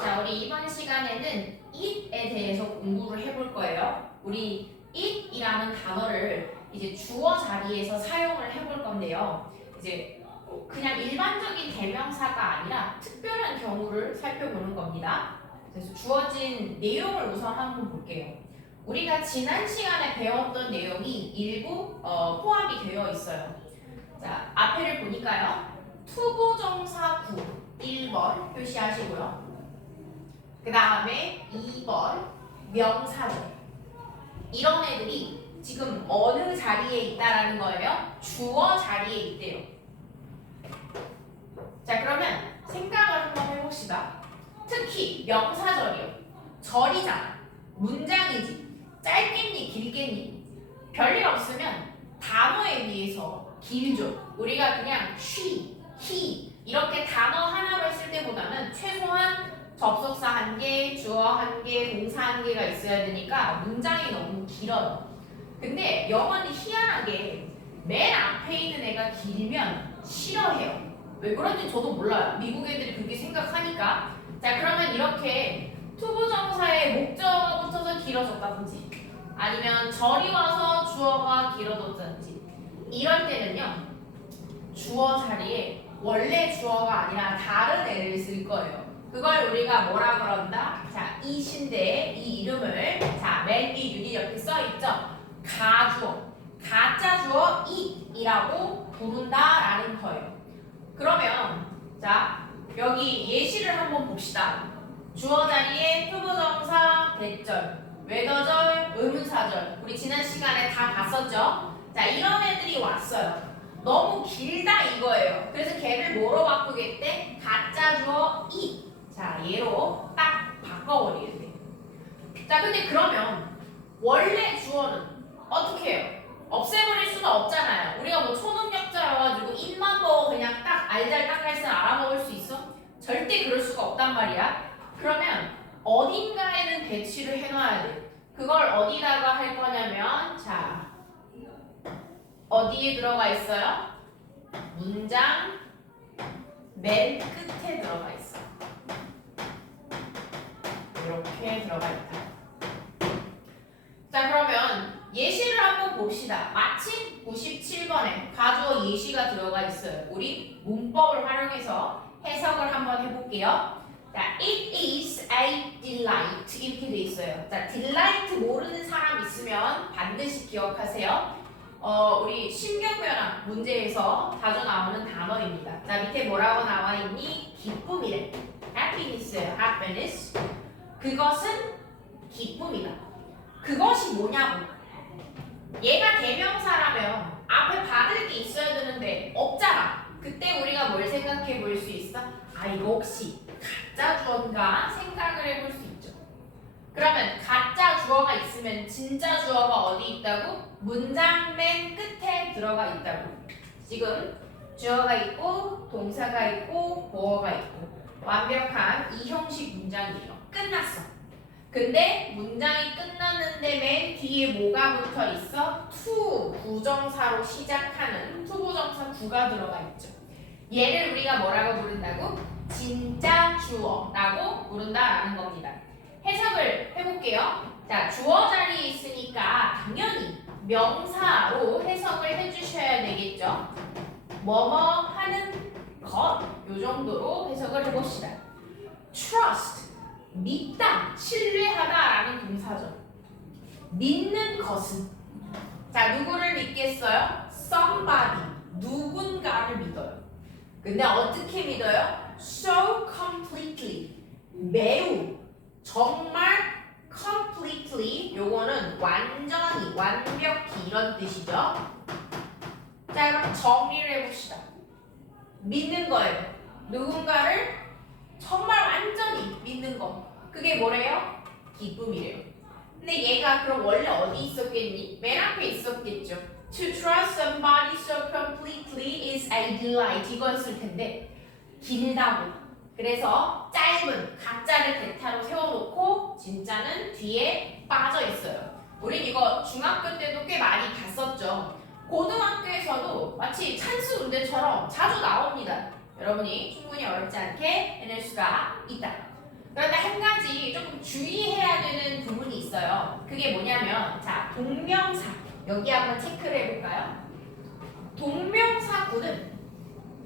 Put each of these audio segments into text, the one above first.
자, 우리 이번 시간에는 it에 대해서 공부를 해볼 거예요. 우리 it이라는 단어를 이제 주어 자리에서 사용을 해볼 건데요. 이제 그냥 일반적인 대명사가 아니라 특별한 경우를 살펴보는 겁니다. 그래서 주어진 내용을 우선 한번 볼게요. 우리가 지난 시간에 배웠던 내용이 일부 포함이 되어 있어요. 자, 앞에를 보니까요. 투부정사 구 1번 표시하시고요. 그 다음에 2번 명사절. 이런 애들이 지금 어느 자리에 있다라는 거예요? 주어 자리에 있대요. 자, 그러면 생각을 한번 해봅시다. 특히 명사절이요. 절이잖아. 문장이지. 짧겠니 길겠니? 별일 없으면 단어에 비해서 길죠. 우리가 그냥 she, he 이렇게 단어 하나로 했을 때보다는 최소한 접속사 1개, 주어 1개, 동사 1개가 있어야 되니까 문장이 너무 길어요. 근데 영어는 희한하게 맨 앞에 있는 애가 길면 싫어해요. 왜 그런지 저도 몰라요. 미국 애들이 그렇게 생각하니까. 자, 그러면 이렇게 투부정사에 목적어가 붙어서 길어졌다든지 아니면 절이 와서 주어가 길어졌다든지 이럴 때는요. 주어 자리에 원래 주어가 아니라 다른 애를 쓸 거예요. 그걸 우리가 뭐라 그런다? 자, 이신데 이 이름을 자, 맨 뒤 유리 옆에 써 있죠. 가주어, 가짜 주어 it이라고 부른다라는 거예요. 그러면 자, 여기 예시를 한번 봅시다. 주어 자리에 투부정사 대절, 외더절, 의문사절. 우리 지난 시간에 다 봤었죠? 자, 이런 애들이 왔어요. 너무 길다 이거예요. 그래서 걔를 뭐로 바꾸겠대? 가짜 주어 it. 자, 얘로 딱 바꿔버리겠대. 자, 근데 그러면 원래 주어는 어떻게 해요? 없애버릴 수가 없잖아요. 우리가 뭐 초능력자여가지고 it만 보고 그냥 딱 알잘딱할슨 알아먹을 수 있어? 절대 그럴 수가 없단 말이야. 그러면 어딘가에는 배치를 해놔야 돼. 그걸 어디다가 할 거냐면 자, 어디에 들어가 있어요? 문장 맨 끝에 들어가 있어. 이렇게 들어가 있다. 자, 그러면 예시를 한번 봅시다. 마침 97번에 가주어 예시가 들어가 있어요. 우리 문법을 활용해서 해석을 한번 해볼게요. 자, it is a delight 이렇게 돼 있어요. 자, delight 모르는 사람 있으면 반드시 기억하세요. 우리 신경변화 문제에서 자주 나오는 단어입니다. 자, 밑에 뭐라고 나와 있니? 기쁨이래. happiness예요. happiness. 그것은 기쁨이다. 그것이 뭐냐고. 얘가 대명사라면 앞에 받을 게 있어야 되는데 없잖아. 그때 우리가 뭘 생각해 볼 수 있어? 아, 이거 혹시 가짜 주어인가 생각을 해볼 수 있죠. 그러면 가짜 주어가 있으면 진짜 주어가 어디 있다고? 문장 맨 끝에 들어가 있다고. 지금 주어가 있고 동사가 있고 보어가 있고 완벽한 이 형식 문장이에요. 끝났어. 근데 문장이 끝났는데 맨 뒤에 뭐가 붙어 있어? to 부정사로 시작하는 투부정사 구가 들어가 있죠. 얘를 우리가 뭐라고 부른다고? 진짜 주어라고 부른다라는 겁니다. 해석을 해볼게요. 자, 주어 자리에 있으니까 당연히 명사로 해석을 해주셔야 되겠죠. 뭐뭐 하는 것, 요 정도로 해석을 해봅시다. trust, 믿다, 신뢰하다라는 동사죠. 믿는 것은 자, 누구를 믿겠어요? somebody, 누군가를 믿어요. 근데 어떻게 믿어요? so completely, 매우, 정말 completely, 요거는 완전히, 완벽히 이런 뜻이죠. 자, 그럼 정리를 해봅시다. 믿는 거예요. 누군가를 정말 완전히 믿는 거. 그게 뭐래요? 기쁨이래요. 근데 얘가 그럼 원래 어디 있었겠니? 맨 앞에 있었겠죠. To trust somebody so completely is a delight. 이거였을 텐데 길다고. 그래서 짧은 가짜를 대타로 세워놓고 진짜는 뒤에 빠져 있어요. 우린 이거 중학교 때도 꽤 많이 봤었죠. 고등학교에서도 마치 찬스 문제처럼 자주 나옵니다. 여러분이 충분히 어렵지 않게 해낼 수가 있다. 그런데 한 가지 조금 주의해야 되는 부분이 있어요. 그게 뭐냐면 자, 동명사 여기 한번 체크를 해볼까요? 동명사구는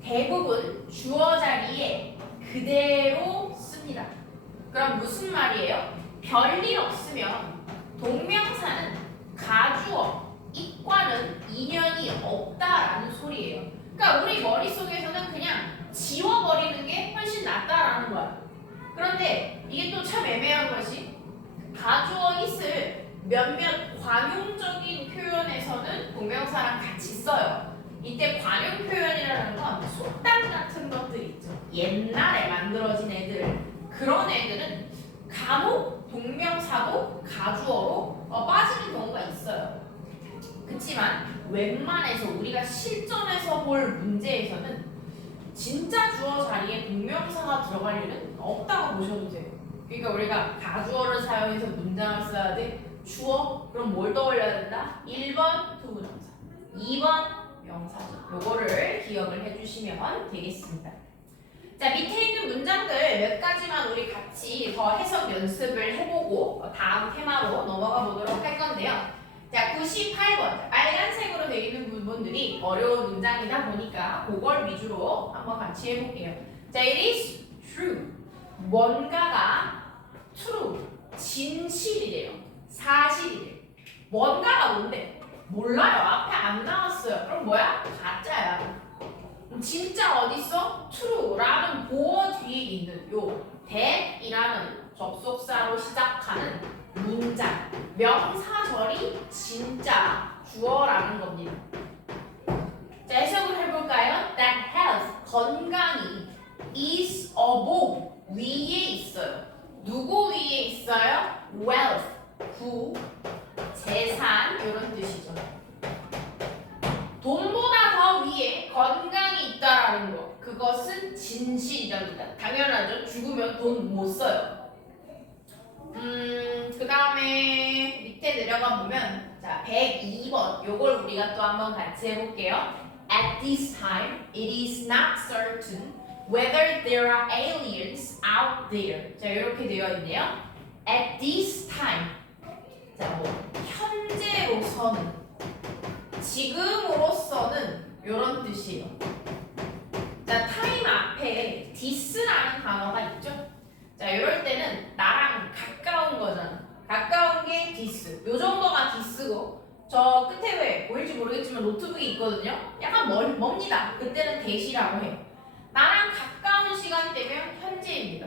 대부분 주어 자리에 그대로 씁니다. 그럼 무슨 말이에요? 별일 없으면 동명사는 가주어, 이과는 인연이 없다라는 소리예요. 그러니까 우리 머릿속에서는 그냥 지워버리는 게 훨씬 낫다라는 거야. 그런데 이게 또 참 애매한 것이 가주어 it을 몇몇 관용적인 표현에서는 동명사랑 같이 써요. 이때 관용 표현이라는 건 속담 같은 것들 있죠. 옛날에 만들어진 애들 그런 애들은 간혹 동명사도 가주어로 빠지는 경우가 있어요. 그렇지만 웬만해서 우리가 실전에서 볼 문제에서는 진짜 주어 자리에 동명사가 들어갈 일은 없다고 보셔도 돼요. 그러니까 우리가 가주어를 사용해서 문장을 써야 돼. 주어? 그럼 뭘 떠올려야 된다? 1번 투부정사, 2번 명사죠. 요거를 기억을 해주시면 되겠습니다. 자, 밑에 있는 문장들 몇 가지만 우리 같이 더 해석 연습을 해보고 다음 테마로 넘어가 보도록 할 건데요. 자, 98번 빨간색으로 되어 있는 부분들이 어려운 문장이다 보니까 그걸 위주로 한번 같이 해볼게요. 자, it is true. 뭔가가 true, 진실이래요. 사실이래요. 뭔가가 뭔데? 몰라요. 앞에 안 나왔어요. 그럼 뭐야? 가짜야. 진짜 어딨어? true라는 보어 뒤에 있는 요 that이라는 접속사로 시작하는 문장 명사절이 진짜 주어라는 겁니다. 자, 해석을 해볼까요? That health, 건강이 is above, 위에 있어요. 누구 위에 있어요? wealth, 부, 재산 이런 뜻이죠. 돈보다 더 위에 건강이 있다라는 거. 그것은 진실이랍니다. 당연하죠. 죽으면 돈 못 써요. 그 다음에 밑에 내려가 보면 자 102번 요걸 우리가 또 한번 같이 해볼게요. At this time, it is not certain whether there are aliens out there. 자 이렇게 되어 있네요. At this time. 자 뭐 현재로서는, 지금으로서는 이런 뜻이에요. 자 time 앞에 this라는 단어가 있죠. 자 이럴 때는 나랑 가까운 거잖아. 가까운 게 this. 요 정도가 this고 저 끝에 왜 보일지 모르겠지만 노트북이 있거든요. 약간 멉니다. 그때는 that이라고 해요. 나랑 가까운 시간대면 현재입니다.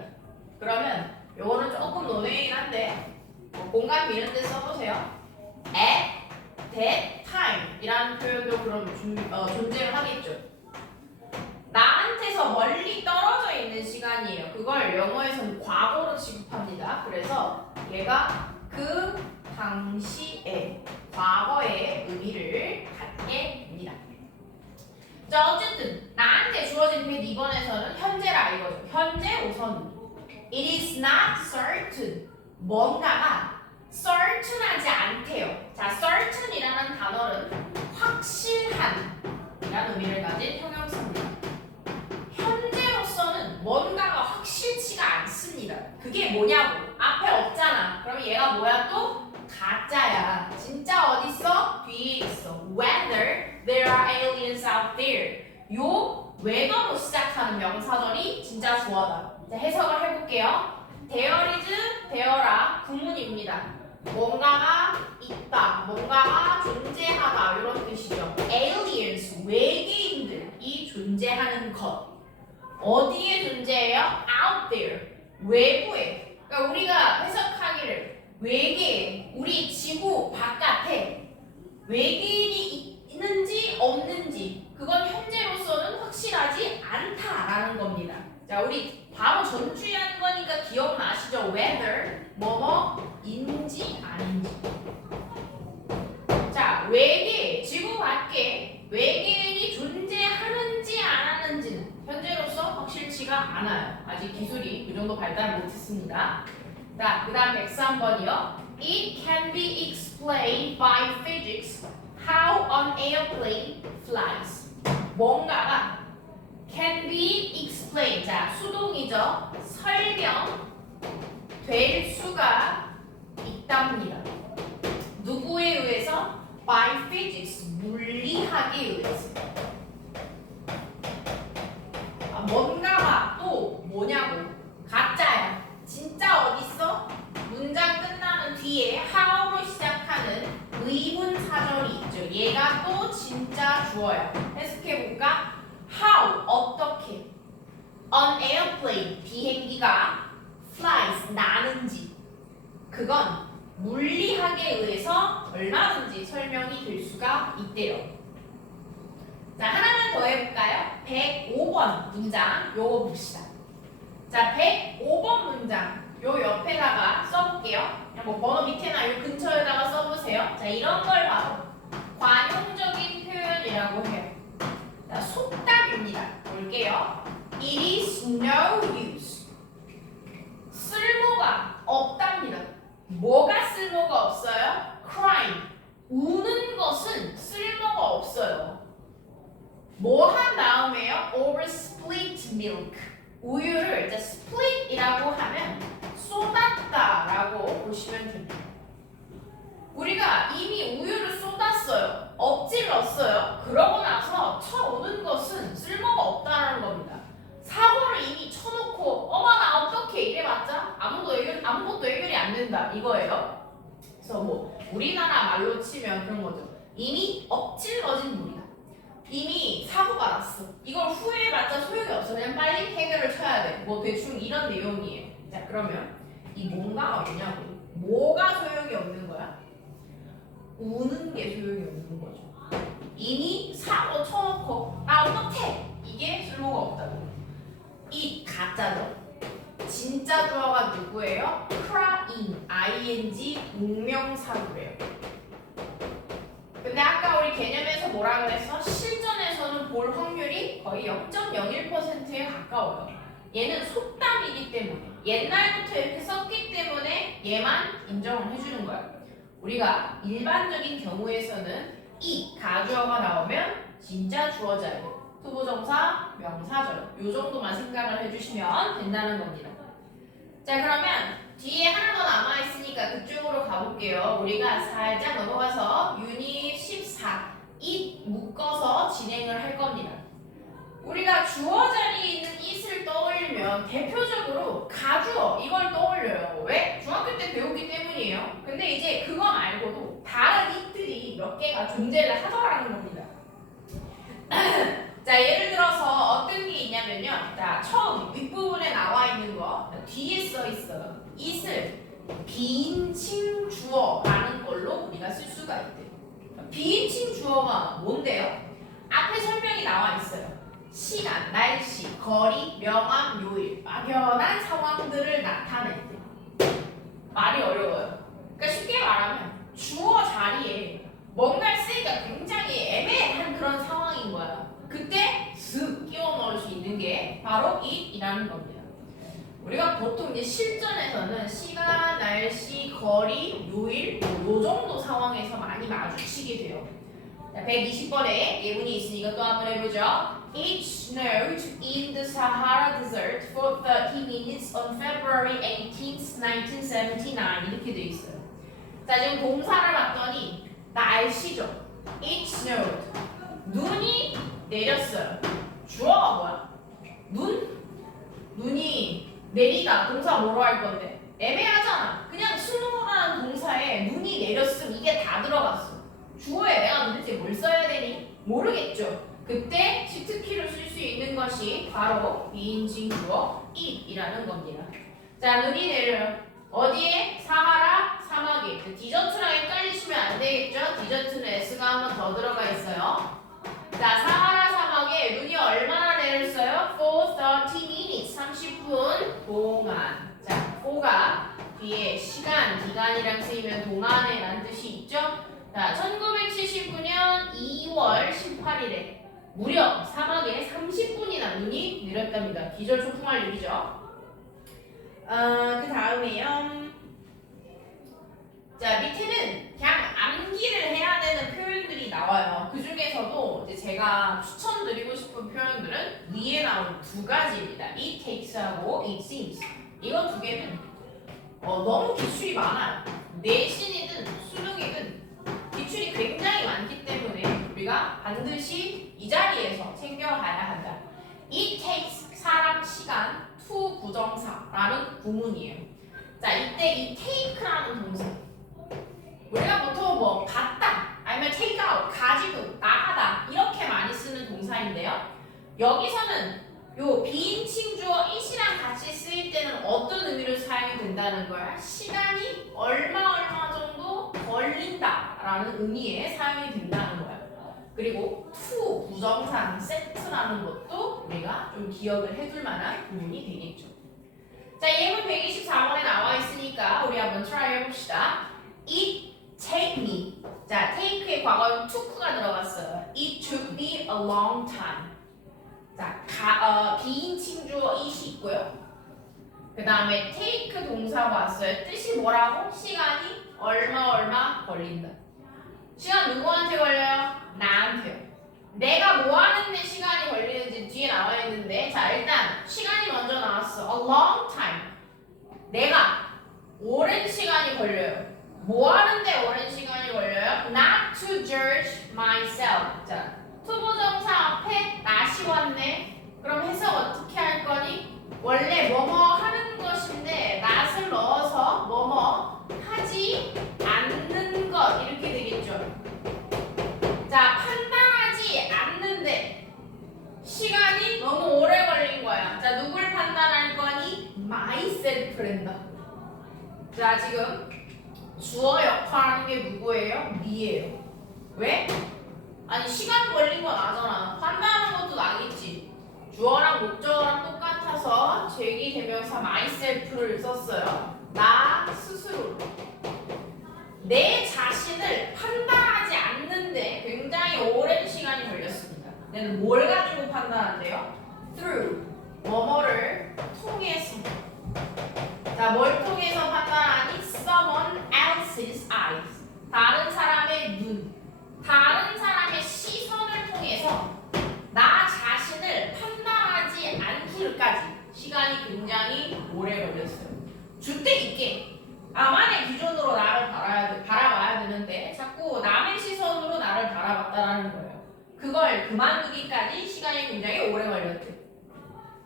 그러면 요거는 조금 논외이긴 한데 공간 미는 데 써보세요. At that time 이라는 표현도 그럼 존재를 하겠죠. 나한테서 멀리 떨어져 있는 시간이에요. 그걸 영어에서는 과거로 취급합니다. 그래서 얘가 그 당시에 과거의 의미를 갖게 됩니다. 자 어쨌든 나한테 주어진 102번에서는 현재라 이거죠. 현재 우선 It is not certain. 뭔가가 certain하지 않대요. 자 certain이라는 단어는 확실한 이라는 의미를 가진 형용사입니다. 현재로서는 뭔가가 확실치가 않습니다. 그게 뭐냐고. 앞에 없잖아. 그럼 얘가 뭐야 또? 가짜야. 진짜 어딨어? 뒤에 있어. Whether there are aliens out there. 요 whether로 시작하는 명사절이 진짜 주어다. 자, 해석을 해볼게요. There is, there라 구문입니다. 뭔가가 있다, 뭔가가 존재하다 이런 뜻이죠. Aliens, 외계인들이 존재하는 것. 어디에 존재해요? Out there, 외부에. 그러니까 우리가 해석하기를 외계에, 우리 지구 바깥에 외계인이 있는지 없는지 그건 현재로서는 확실하지 않다라는 겁니다. 자, 우리 바로 전주의하는 거니까 기억나시죠? Whether 뭐뭐인지 아닌지. 자, 외계, 지구 밖에 외계인이 존재하는지 안 하는지는 현재로서 확실치가 않아요. 아직 기술이 그 정도 발달 못했습니다. 자, 그 다음 103번이요. It can be explained by physics how an airplane flies. 뭔가가 can be explained. 자, 수동이죠. 설명 될 수가 있답니다. 누구에 의해서? By physics, 물리학에 의해서. 뭔가가 또 뭐냐고? 가짜야. 진짜 어딨어? 문장 끝나는 뒤에 how로 시작하는 의문사절이 있죠. 얘가 또 진짜 주어야. 해석해볼까? How, 어떻게? An airplane, 비행기가 flies, 나는지. 그건 물리학에 의해서 얼마든지 설명이 될 수가 있대요. 자, 하나만 더 해볼까요? 105번 문장 요거 봅시다. 자, 105번 문장 요 옆에다가 써볼게요. 그냥 뭐 번호 밑에나 요 근처에다가 써보세요. 자, 이런 걸 바로 관용적인 표현이라고 해요. 자, 속담입니다. 볼게요. It is no use. 쓸모가 없답니다. 뭐가 쓸모가 없어요? Crying. 우는 것은 쓸모가 없어요. 뭐 한 다음에요? Over split milk. 우유를 이제 split이라고 하면 쏟았다라고 보시면 됩니다. 우리가 이미 우유를 쏟았어요. 엎질렀어요. 그러고 나서 쳐오는 것은 쓸모가 없다라는 겁니다. 사고를 이미 쳐놓고 어머 나 어떡해 이래봤자 아무것도 해결이 안 된다 이거예요. 그래서 뭐 우리나라 말로 치면 그런 거죠. 이미 엎질러진 물이다. 이미 사고가 났어. 이걸 후회해봤자 소용이 없어. 그냥 빨리 해결을 쳐야 돼. 뭐 대충 이런 내용이에요. 자, 그러면 이 뭔가가 뭐냐고. 뭐가 소용이 없는 거야? 우는 게 소용이 없는 거죠. 이미 사고 쳐놓고 아 어떡해 이게 쓸모가 없다고. 이 가짜죠. 진짜 주어가 누구예요? crying, ing, 동명사구래요. 근데 아까 우리 개념에서 뭐라 그랬어? 실전에서는 볼 확률이 거의 0.01%에 가까워요. 얘는 속담이기 때문에 옛날부터 이렇게 썼기 때문에 얘만 인정을 해주는 거야. 우리가 일반적인 경우에서는 이 가주어가 나오면 진짜 주어자예요. 투부정사, 명사절 요 정도만 생각을 해주시면 된다는 겁니다. 자, 그러면 뒤에 하나 더 남아있으니까 그쪽으로 가볼게요. 우리가 살짝 넘어가서 유닛 14 it 묶어서 진행을 할 겁니다. 우리가 주어 자리에 있는 it을 떠올리면 대표적으로 가주어 이걸 떠올려요. 왜? 중학교 때 배웠기 때문이에요. 근데 이제 그거 말고도 다른 it들이 몇 개가 존재를 하더라는 겁니다. 자, 예를 들어서 어떤 게 있냐면요. 자, 처음 윗부분에 나와 있는 거 뒤에 써 있어요. it을 비인칭 주어라는 걸로 우리가 쓸 수가 있대요. 비인칭 주어가 뭔데요? 앞에 설명이 나와 있어요. 시간, 날씨, 거리, 명암, 요일, 막연한 상황들을 나타낸대요. 말이 어려워요. 그러니까 쉽게 말하면 주어 자리에 뭔가를 쓰기가 굉장히 애매한 그런 상황인 거야. 그때 슥 끼워 넣을 수 있는 게 바로 it이라는 겁니다. 우리가 보통 이제 실전에서는 시간, 날씨, 거리, 요일 요 정도 상황에서 많이 마주치게 돼요. 자, 120번에 예문이 있으니까 또 한번 해보죠. It snowed in the Sahara Desert for 30 minutes on February 18th, 1979 이렇게 돼 있어요. 자, 지금 동사를 봤더니 날씨죠. It snowed. 눈이 내렸어요. 주어가 뭐야? 눈? 눈이 내리다 동사 뭐로 할 건데? 애매하잖아. 그냥 snow라는 동사에 눈이 내렸음 이게 다 들어갔어. 주어에 내가 도대체 뭘 써야 되니? 모르겠죠. 그때 시트키로 쓸 수 있는 것이 바로 비인칭 주어 it이라는 겁니다. 자, 눈이 내려요. 어디에? 사하라 사막에. 디저트랑 헷갈리시면 안 되겠죠? 디저트는 S가 한 번 더 들어가 있어요. 자, 사하라 사막에 눈이 얼마나 내렸어요? For 30 minutes. 30분 동안. 자, for가 뒤에 시간, 기간이랑 쓰이면 동안에라는 뜻이 있죠? 자, 1979년 2월 18일에 무려 사막에 30분이나 눈이 내렸답니다. 기절 초풍할 일이죠. 그 다음에요. 자, 밑에는 그냥 암기를 해야 되는 표현들이 나와요. 그 중에서도 이제 제가 추천드리고 싶은 표현들은 위에 나온 두 가지입니다. It takes하고 it seems. 이거 두 개는 너무 기출이 많아요. 내신이든 수능이든 기출이 굉장히 많기 때문에 우리가 반드시 이 자리에서 챙겨가야 한다. It takes 사람 시간 to 부정사라는 구문이에요. 자, 이때 이 take라는 동사 우리가 보통 뭐 받다 아니면 take out 가지고 나가다 이렇게 많이 쓰는 동사인데요. 여기서는 요 비인칭 주어 it이랑 같이 쓰일 때는 어떤 의미로 사용이 된다는 거야? 시간이 얼마 정도 걸린다라는 의미에 사용이 된다는 거야. 그리고 to 부정사랑 set라는 것도 우리가 좀 기억을 해둘 만한 부분이 되겠죠. 자, 예문 124번에 나와 있으니까 우리 한번 try 해봅시다. It take me. 자, take의 과거형 took가 들어갔어요. It took me a long time. 자, 비인칭 주어 it이 있고요. 그 다음에 take 동사 왔어요. 뜻이 뭐라고? 시간이 얼마 걸린다. 시간 누구한테 걸려요? 나한테요. 내가 뭐 하는데 시간이 걸리는지 뒤에 나와 있는데, 자, 일단 시간이 먼저 나왔어. A long time. 내가 오랜 시간이 걸려요. 뭐 하는데 오랜 시간이 걸려요? Not to judge myself. 자, 투부정사 앞에 not이 왔네. 그럼 해석 어떻게 할 거니? 원래 뭐뭐 하는 것인데 not을 넣어서 뭐뭐 하지 않는 것 이렇게 되겠죠. 자, 판단하지 않는데 시간이 너무 오래 걸린 거야. 자, 누굴 판단할 거니? myself란다. 자, 지금 주어 역할하는 게 누구예요? me예요. 왜? 아니, 시간 걸린 건 나잖아. 판단하는 것도 나겠지. 주어랑 목적어랑 똑같아서 제기 대명사 myself를 썼어요. 나 스스로. 내 자신을 판단하지 않는데 굉장히 오랜 시간이 걸렸습니다. 얘는 뭘 가지고 판단한대요? through. 뭐뭐를 통해서. 자, 뭘 통해서 판단하니? someone else's eyes. 다른 사람의 눈. 다른 사람의 시선을 통해서 나 자신을 판단하지 않기까지 시간이 굉장히 오래 걸렸어요. 주때 있게 나만의 기준으로 나를 바라봐야 되는데 자꾸 남의 시선으로 나를 바라봤다라는 거예요. 그걸 그만두기까지 시간이 굉장히 오래 걸렸대.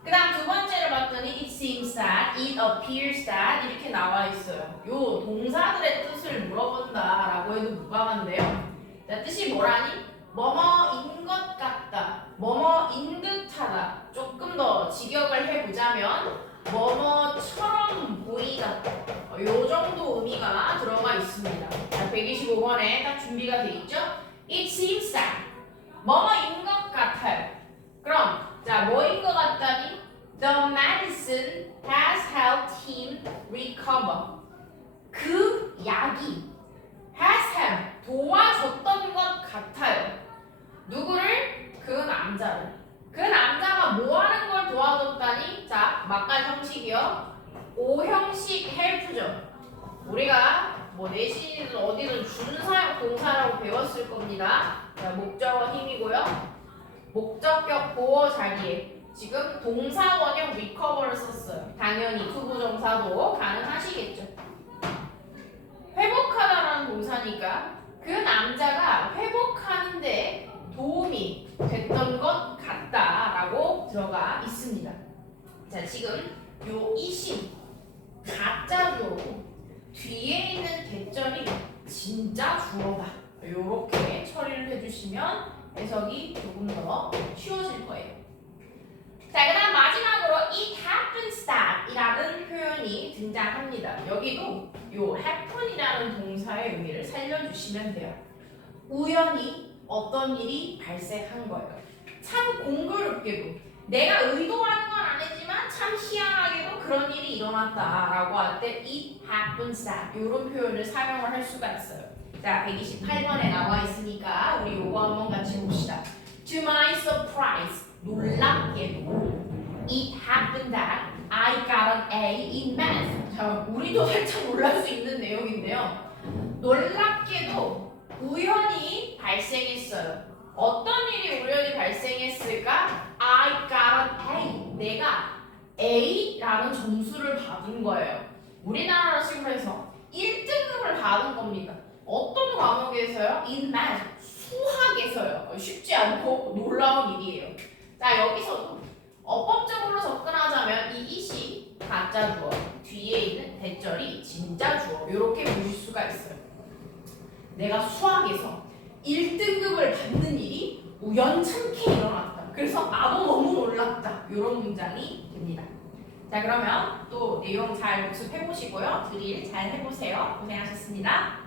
그 다음 두 번째로 봤더니 it seems that, it appears that 이렇게 나와 있어요. 요 동사들의 뜻을 물어본다라고 해도 무방한데요. 자, 뜻이 뭐라니? 뭐뭐인 것 같다, 뭐뭐인 듯하다. 조금 더 직역을 해보자면 뭐뭐처럼 보이다. 요 정도 의미가 들어가 있습니다. 자, 125번에 딱 준비가 돼 있죠? It seems that 뭐뭐인 것 같아요. 그럼 자, 뭐인 것 같다니? The medicine has helped him recover. 그 약이 has helped 도와줬던 것 같아요. 누구를? 그 남자를. 그 남자가 뭐 하는 걸 도와줬다니? 자, 막간 형식이요. 오형식 헬프죠. 우리가 뭐 내신이든 어디든 준사역 동사라고 배웠을 겁니다. 자, 목적어 힘이고요. 목적격 보어 자리에 지금 동사 원형 recover를 썼어요. 당연히 투부정사도 가능하시겠죠. 회복하다라는 동사니까 그 남자가 회복하는데 도움이 됐던 것 같다라고 들어가 있습니다. 자, 지금 요 이심 가짜 주어고 뒤에 있는 대절이 진짜 주어다. 요렇게 처리를 해주시면 해석이 조금 더 쉬워질 거예요. 자, 그 다음 마지막으로 it happens that 이라는 표현이 등장합니다. 여기도 요 happen이라는 동사의 의미를 살려주시면 돼요. 우연히 어떤 일이 발생한 거예요. 참 공교롭게도 내가 의도한 건 아니지만 참 희한하게도 그런 일이 일어났다라고 할 때 it happens that 이런 표현을 사용을 할 수가 있어요. 자, 128번에 나와 있으니까 우리 요거 한번 같이 봅시다. To my surprise, 놀랍게도 it happened that I got an A in math. 자, 우리도 살짝 놀랄 수 있는 내용인데요. 놀랍게도 우연히 발생했어요. 어떤 일이 우연히 발생했을까? I got an A. 내가 A라는 점수를 받은 거예요. 우리나라식으로 해서 1등급을 받은 겁니다. 어떤 과목에서요? In math, 수학에서요. 쉽지 않고 놀라운 일이에요. 자, 여기서도 어법적으로 접근하자면 이 it이 가짜 주어, 뒤에 있는 대절이 진짜 주어, 이렇게 보실 수가 있어요. 내가 수학에서 1등급을 받는 일이 우연찮게 일어났다. 그래서 나도 너무 놀랐다. 이런 문장이 됩니다. 자, 그러면 또 내용 잘 복습해 보시고요. 드릴 잘 해보세요. 고생하셨습니다.